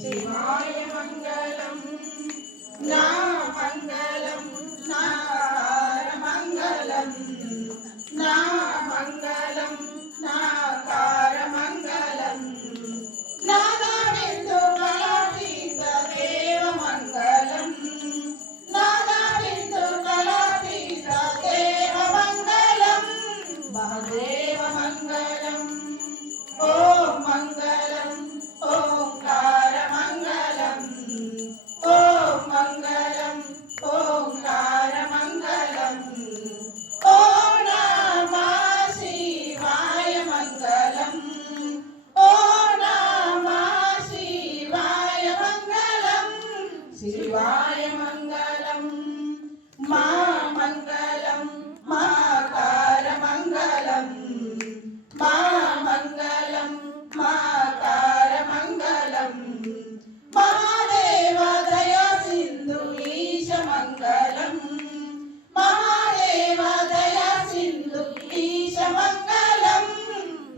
शिवाय मंगलम ना मंगलम नाकार मंगलम ना मंगलम नाकार मंगलम नादाविंदु कलातीत देव मंगलम नादाविंदु कलातीत देव मंगलम महादेव मंगलम ओम मंगलम ओंकार मंगलम ओम मंगलम ओंकार मंगलम ओम नमः शिवाय मंगलम ओम नमः शिवाय मंगलम शिवाय मंगलम मा मंगलम माकार मंगलम मा मंगलम माकार मंगलम महादेव दया सिंधु ईश मंगलम महादेव दया सिंधु ईश मंगलम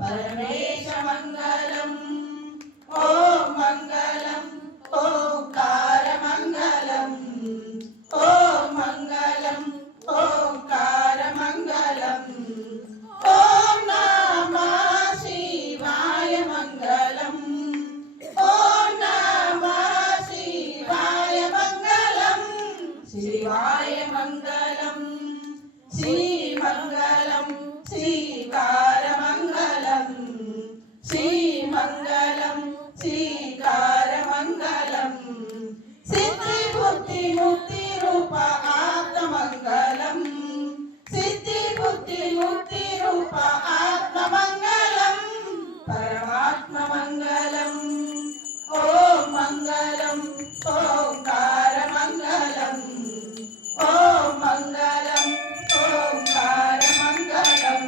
परमेश मंगलम ओम मंगलम ओंकार मंगलम ओम मंगलम ओंकार मंगलम ओम नमः शिवाय मंगलम ओम नमः शिवाय मंगलम शिवाय मंगलम श्री मंगलम श्रीकार मंगलम श्री मंगलम श्रीकार मंगलम सिद्धि बुद्धि मुक्ति रूप आत्म मंगलम सिद्धि बुद्धि मुक्ति रूप आत्म मंगलम परमात्म मंगलम ओम मंगलम ओंकार मंगलम ओम मंगलम ओंकार मंगलम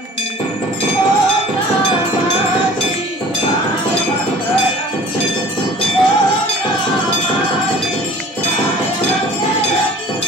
ओम नमः शिवाय मंगलम ओम नमः शिवाय मंगलम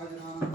शिवाय